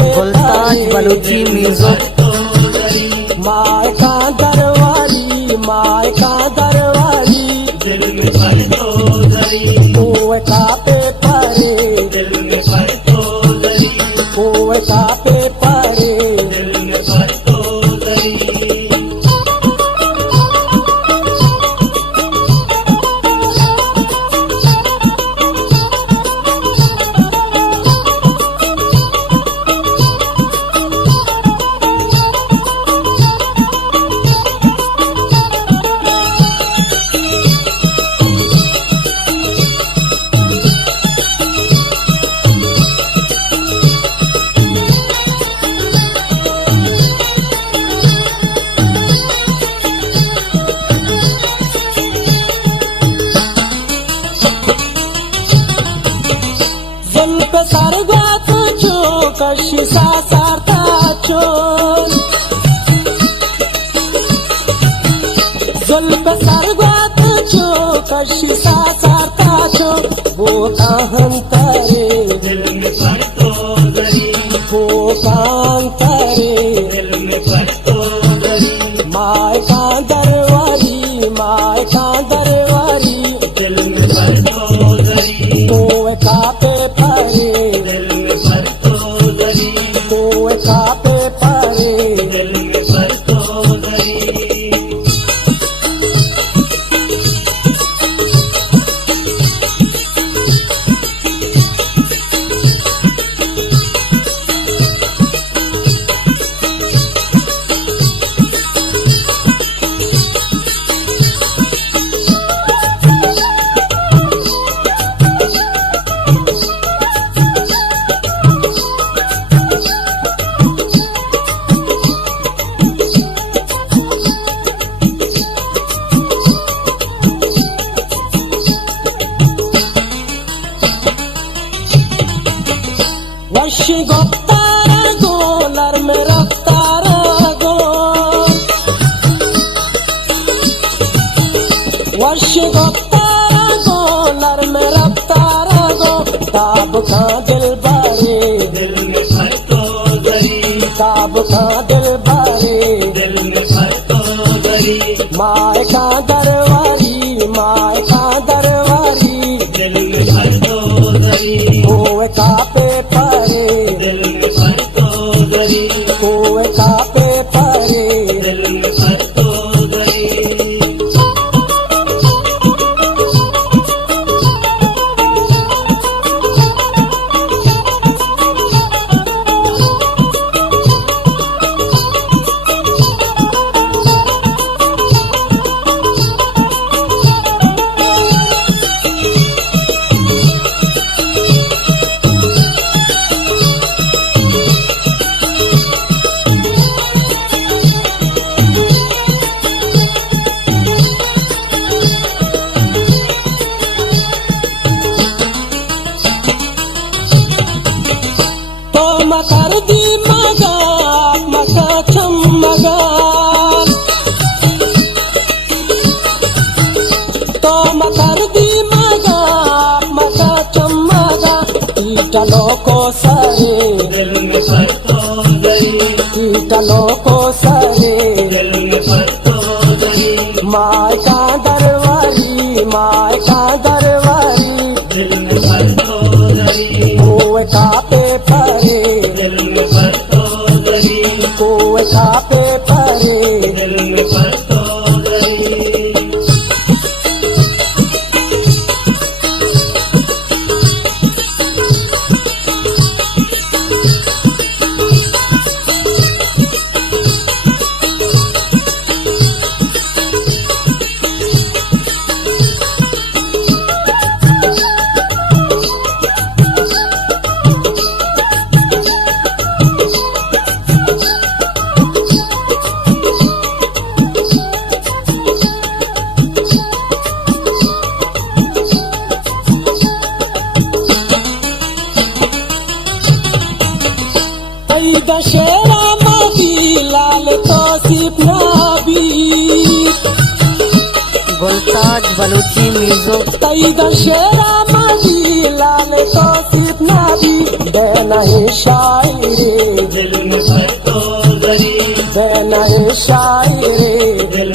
गुल ताज Balochi music. My का दरवारी, my का दरवारी, दिल में पर तो दरी, कोए कापे परे, दिल में पर तो दरी, कोए कापे परे, दिल में पर तो दरी। जुल्फ सरगात चो कशी सासारता चो, जुल्फ सरगात चो कशी सासारता चो, वो कांतरे, दिल में पर तो दरी, वो कांतरे, दिल में पर तो दरी, माय का दरवारी, माय का दरवारी, दिल में पर तो दरी, कोए कापे परे, दिल में पर तो दरी, कोए कापे परे, दिल में पर तो दरी। वशी गोतारा गोलर में रफ्तारा गो, वशी गोतारा गोलर में रफ्तारा गो, ताब का दिल बारे, दिल में पर तो दरी, ताब का दिल बारे, दिल में पर तो दरी, माय का दरवारी, माय का दरवारी, दिल में पर तो दरी, कोए कापे परे, दिल में पर तो दरी, कोए कापे परे, दिल में पर तो दरी। तो मकर दी मगा मका चमगा, तो मकर दी मगा मका चमगा, ईटलो को सरे, दिल में पर तो दरी, ईटलो को सरे, दिल में पर तो दरी, माय का दरवारी, माय का दरवारी, दिल में पर तो दरी, कोए कापे परे, दिल में पर तो दरी, कोए कापे परे, दिल में पर तो दरी। ताज बलोची म्यूजिक तईदा शेरा मदी लाल तो सिपना दी नहीं शायरी दिल में भर दो गरीब नहीं शायरी दिल